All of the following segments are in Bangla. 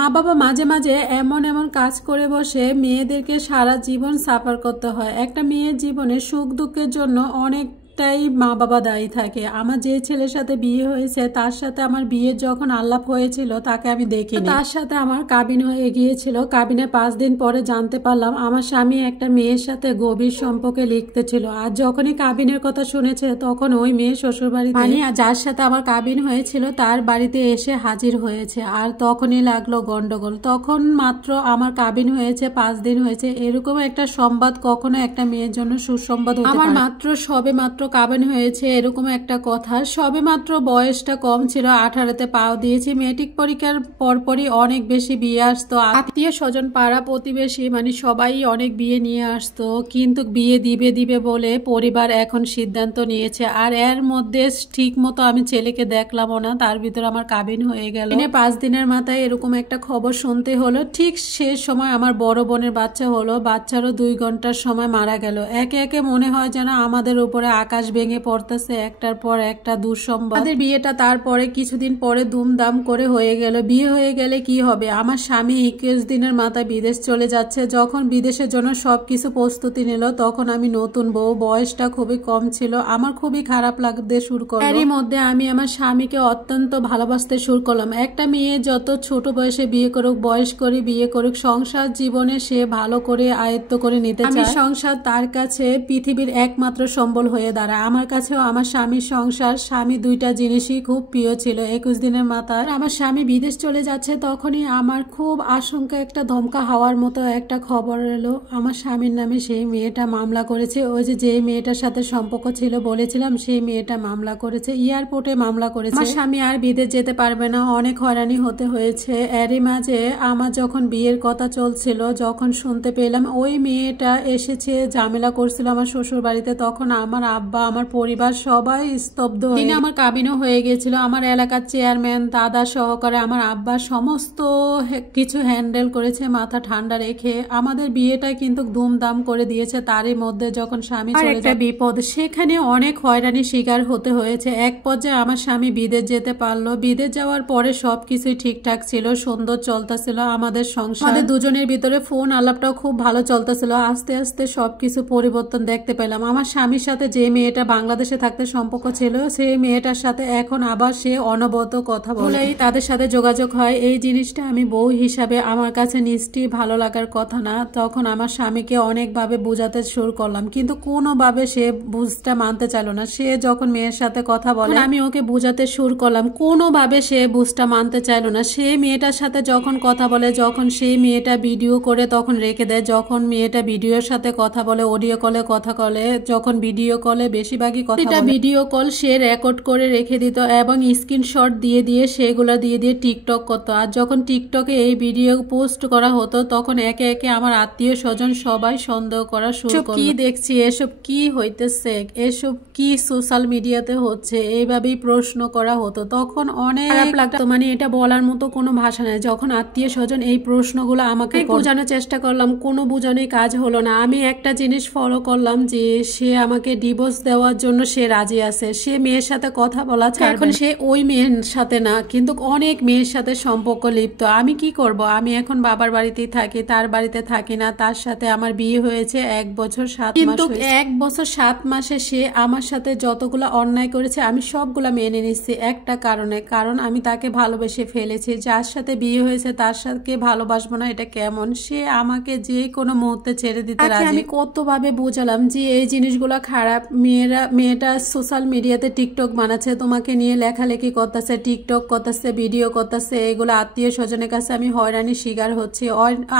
মা বাবা মাঝে মাঝে এমন এমন কাজ করে বসে মেয়েদেরকে সারা জীবন সাফার করতে হয়। একটা মেয়ের জীবনে সুখ দুঃখের জন্য অনেকটাই মা বাবা দায়ী থাকে। আমার যে ছেলের সাথে বিয়ে হয়েছে তার সাথে আমার বিয়ের যখন আলাপ হয়েছিল তাকে আমি দেখিনি, তার সাথে আমার কাবিন হয়ে গিয়েছিল। কাবিনের 5 দিন পরে জানতে পারলাম আমার স্বামী একটা মেয়ের সাথে গভীর সম্পর্কে লিখতেছিল। আর যখনই কাবিনের কথা শুনেছে তখন ওই মেয়ে শ্বশুর বাড়িতে মানে যার সাথে আমার কাবিন হয়েছিল তার বাড়িতে এসে হাজির হয়েছে। আর তখনই লাগলো গন্ডগোল। তখন মাত্র আমার কাবিন হয়েছে 5 দিন হয়েছে। এরকম একটা সংবাদ কখনো একটা মেয়ের জন্য সুসংবাদ হতে পারে। আমার সবে মাত্র কাবিন হয়েছে এরকম একটা কথা। সবে মাত্র বয়সটা কম ছিল, 18তে পাও দিয়েছি। মেট্রিক পরীক্ষার পরপরই অনেক বেশি বিয়ে আসতো। আত্মীয় স্বজন পাড়া প্রতিবেশী মানে সবাই অনেক বিয়ে নিয়ে আসতো, কিন্তু বিয়ে দিবে বলে পরিবার এখন সিদ্ধান্ত নিয়েছে। আর এর মধ্যে ঠিক মতো আমি ছেলেকে দেখলামও না, তার ভিতরে আমার কাবিন হয়ে গেল। 5 দিনের মাথায় এরকম একটা খবর শুনতে হলো। ঠিক শেষ সময় আমার বড় বোনের বাচ্চা হলো। বাচ্চারও 2 ঘন্টার সময় মারা গেল। একে একে মনে হয় যেন আমাদের উপরে আকাশ ভেঙে পড়তেছে একটার পর একটা দুঃসংবাদ। আমাদের বিয়েটা তারপরে কিছুদিন পরে দুমদাম করে হয়ে গেল। বিয়ে হয়ে গেলে কি হবে, আমার স্বামী 21 দিনের মাথায় বিদেশ চলে যাচ্ছে। যখন বিদেশের জন্য সবকিছু প্রস্তুতি নিল তখন আমি নতুন বউ, বয়সটা খুবই কম ছিল। আমার খুবই খারাপ লাগতে শুরু করলো। এরই মধ্যে আমি আমার স্বামীকে অত্যন্ত ভালোবাসতে শুরু করলাম। একটা মেয়ে যত ছোট বয়সে বিয়ে করুক, বয়স করে বিয়ে করুক, সংসার জীবনে সে ভালো করে আয়ত্ত করে নিতে চায়। সংসার তার কাছে পৃথিবীর একমাত্র সম্বল হয়ে দাঁড়ায়। আমার কাছেও আমার স্বামীর সংসার, স্বামী, দুইটা জিনিসই খুব প্রিয় ছিল। 21 দিনের মাথায় আমার স্বামী বিদেশ চলে যাচ্ছে। তখনই আমার খুব আশঙ্কা, একটা ধমকা হওয়ার মতো একটা খবর এলো। আমার স্বামীর নামে সেই মেয়েটা মামলা করেছে। ওই যে মেয়েটার সাথে সম্পর্ক ছিল বলেছিলাম, সেই মেয়েটা মামলা করেছে, এয়ারপোর্টে মামলা করেছে। আমার স্বামী আর বিদেশ যেতে পারবে না, অনেক হয়রানি হতে হয়েছে। এরই মাঝে আমার যখন বিয়ের কথা চলছিল, যখন শুনতে পেলাম ওই মেয়েটা এসেছে, ঝামেলা করছিল আমার শ্বশুর বাড়িতে, তখন আমার আব্বা, আমার পরিবার সবাই স্তব্ধ হয়ে। আমার কাবিনও হয়ে গিয়েছিল। আমার এলাকার চেয়ারম্যান, দাদা সহকারে আমার আব্বা সমস্ত কিছু হ্যান্ডেল করেছে মাথা ঠান্ডা রেখে। আমাদের বিয়েটা কিন্তু ধুমধাম করে দিয়েছে। তারই মধ্যে যখন স্বামী চলে যায় বিপদ, সেখানে অনেক হয়রানি শিকার হতে হয়েছে। এক পর্যায়ে আমার স্বামী বিদেশ যেতে পারলো। বিদেশ যাওয়ার পরে সবকিছুই ঠিকঠাক ছিল, সুন্দর চলতেছিল আমাদের সংসার। আমাদের দুজনের ভিতরে ফোন আলাপটাও খুব ভালো চলতেছিল। আস্তে আস্তে সবকিছু পরিবর্তন দেখতে পেলাম। আমার স্বামীর সাথে যে মেয়েটা বাংলাদেশে থাকতে সম্পর্ক ছিল, সেই মেয়েটার সাথে এখন আবার সে অনবরত কথা বলেই তাদের সাথে যোগাযোগ হয়। এই জিনিসটা আমি বউ হিসাবে আমার কাছে নিশ্চয়ই ভালো লাগার কথা না। তখন আমার স্বামীকে অনেকভাবে বোঝাতে শুরু করলাম, কিন্তু কোনোভাবে সে বুঝটা মানতে চাইলো না। সে যখন মেয়ের সাথে কথা বলে আমি ওকে বোঝাতে শুরু করলাম, কোনোভাবে সে বুঝটা মানতে চাইলো না। সে মেয়েটার সাথে যখন কথা বলে, যখন সেই মেয়েটা ভিডিও করে তখন রেখে দেয়। যখন মেয়েটা ভিডিওর সাথে কথা বলে, অডিও কলে কথা বলে, যখন ভিডিও কলে বেশিরভাগই কথা বলে, ভিডিও কল সে রেকর্ড করে রেখে দিত এবং স্ক্রিনশট দিয়ে সেগুলো দিয়ে টিকটক করতো। আর যখন টিকটকে এই ভিডিও পোস্ট করা হতো তখন একে একে আমার আত্মীয় স্বজন সবাই সন্দেহ করা শুরু করলো। কি দেখছি, এসব কি হইতেছে, এসব কি সোশ্যাল মিডিয়াতে হচ্ছে, এইভাবেই প্রশ্ন করা হতো। তখন অনেক খারাপ লাগতো, মানে এটা বলার মতো কোনো ভাষা নেই। যখন আত্মীয় স্বজন এই প্রশ্নগুলো আমাকে বোঝানোর চেষ্টা করলাম, কোনো বোঝানোই কাজ হলো না। আমি একটা জিনিস ফলো করলাম যে সে আমাকে ডিভোর্স দেওয়ার জন্য সে রাজি আছে। সে মেয়ের সাথে কথা বলা ছাড়বে। এখন সে ওই মেয়ের সাথে না, কিন্তু অনেক মেয়ের সাথে সম্পর্ক লিপ্ত। আমি কি করব, আমি এখন বাবার বাড়িতেই থাকি, তার বাড়িতে থাকি না। তার সাথে আমার বিয়ে হয়েছে 1 বছর 7 মাস, কিন্তু 1 বছর 7 মাসে সে আমার সাথে যতগুলো অন্যায় করেছে আমি সবগুলা মেনে নিচ্ছি একটা কারণে, কারণ আমি তাকে ভালোবেসে ফেলেছি। যার সাথে বিয়ে হয়েছে তার সাথে ভালোবাসবো না, এটা কেমন? সে আমাকে যে কোনো মুহূর্তে ছেড়ে দিতে রাজি। আমি কতভাবে বোঝালাম যে এই জিনিসগুলো খারাপ। মেয়েটা সোশ্যাল মিডিয়াতে টিকটক বানাচ্ছে, তোমাকে নিয়ে লেখালেখি করতেছে, টিকটক করতেছে, ভিডিও করতেছে, এগুলো আত্মীয় স্বজনের কাছে আমি হয়রানি শিকার হচ্ছি।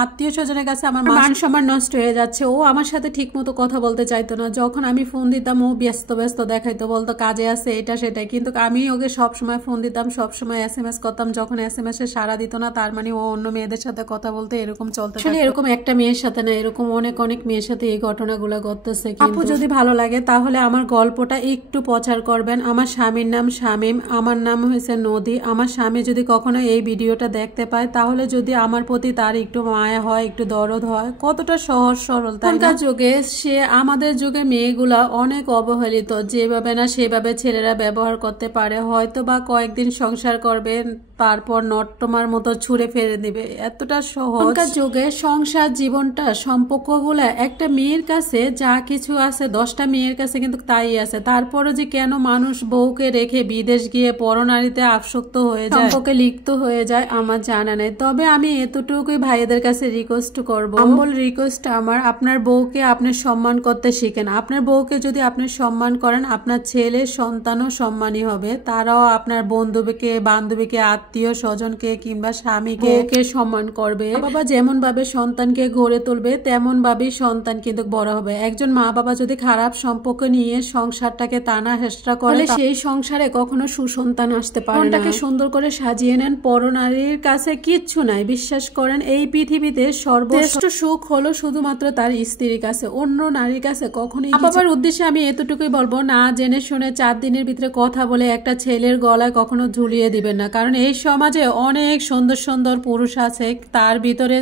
আত্মীয় স্বজনের কাছে আমার মান সম্মান নষ্ট হয়ে যাচ্ছে। ও আমার সাথে ঠিক মতো কথা বলতে চাইতো না। যখন আমি ফোন দিতাম ও ব্যস্ত দেখাইতো, বলতো কাজে আছে এটা সেটাই। কিন্তু আমি ওকে সবসময় ফোন দিতাম, সবসময় SMS করতাম। যখন SMS এ সাড়া দিত না, তার মানে ও অন্য মেয়েদের সাথে কথা বলতে, এরকম চলতে। এরকম একটা মেয়ের সাথে না, এরকম অনেক মেয়ের সাথে এই ঘটনাগুলো ঘটতেছে। আপু যদি ভালো লাগে তাহলে আমার গল্পটা একটু প্রচার করবেন। আমার স্বামীর নাম শামীম, আমার নাম হয়েছে নদী। আমার স্বামী যদি কখনো এই ভিডিওটা দেখতে পায় তাহলে যদি আমার প্রতি তার একটু মায়া হয়, একটু দরদ হয়, কতটা সহজ সরল তখনকার যুগে। সে আমাদের যুগে মেয়েগুলা অনেক অবহেলিত, যেভাবে না সেভাবে ছেলেরা ব্যবহার করতে পারে। হয়তো বা কয়েকদিন সংসার করবে, তারপর নট্টমার মতো ছুঁড়ে ফেলে দিবে, এতটা সহজ। তখনকার যুগে সংসার জীবনটা সম্পর্কগুলা একটা মেয়ের কাছে যা কিছু আছে 10টা মেয়ের কাছে কিন্তু তাই আছে। তারপরও যে কেন মানুষ বউকে রেখে বিদেশ গিয়ে পরনারীতে আসক্ত হয়ে যায়, সম্পর্কে লিপ্ত হয়ে যায়, আমার জানা নেই। তবে আমি এতটুকুই ভাইদের কাছে রিকোয়েস্ট করবো, আম্বল রিকোয়েস্ট আমার, আপনার বউকে আপনি সম্মান করতে শিখেন। আপনার বউকে যদি আপনি সম্মান করেন, আপনার ছেলে সন্তানও সম্মানী হবে। তারাও আপনার বন্ধুকে, বান্ধবীকে, আত্মীয় স্বজনকে কিংবা স্বামীকে সম্মান করবে। বাবা যেমন ভাবে সন্তানকে গড়ে তুলবে তেমন ভাবেই সন্তান কিন্তু বড় হবে। একজন মা বাবা যদি খারাপ সম্পর্ক নিয়ে সংসারটাকে টানা হেঁচড়া করে, সেই সংসারে কখনো সুসন্তান আসতে পারে না। মনটাকে সুন্দর করে সাজিয়ে নেন, পরনারীর কাছে কিচ্ছু নাই। বিশ্বাস করেন এই পৃথিবীতে সর্বশ্রেষ্ঠ সুখ হলো শুধুমাত্র তার স্ত্রীর কাছে, অন্য নারীর কাছে কখনোই। বাবার উদ্দেশ্যে আমি এতটুকুই বলবো, না জেনে শুনে 4 দিনের ভিতরে কথা বলে একটা ছেলের গলায় কখনো ঝুলিয়ে দিবেন না। কারণ এই সমাজে অনেক সুন্দর সুন্দর পুরুষ আছে, তার ভিতরে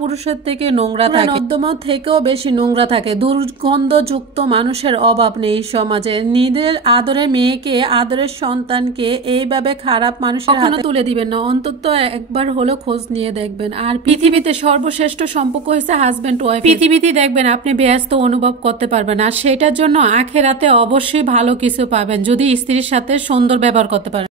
পুরুষের থেকে নোংরা থাকে, নর্দমা থেকেও বেশি নোংরা থাকে। দুর্গন্ধযুক্ত মানুষের অভাব নেই এই সমাজে। নিজের আদরের মেয়েকে, আদরের সন্তানকে এইভাবে খারাপ মানুষের হাতে তুলে দিবেন না। অন্তত একবার হলো খোঁজ নিয়ে দেখবেন। আর পৃথিবীতে সর্বশ্রেষ্ঠ সম্পর্ক হচ্ছে হাজবেন্ড ওয়াইফ। পৃথিবীতে দেখবেন আপনি ব্যস্ত অনুভব করতে পারবেন, আর সেটার জন্য আখেরাতে অবশ্যই ভালো কিছু পাবেন যদি স্ত্রীর সাথে সুন্দর ব্যবহার করতে পারেন।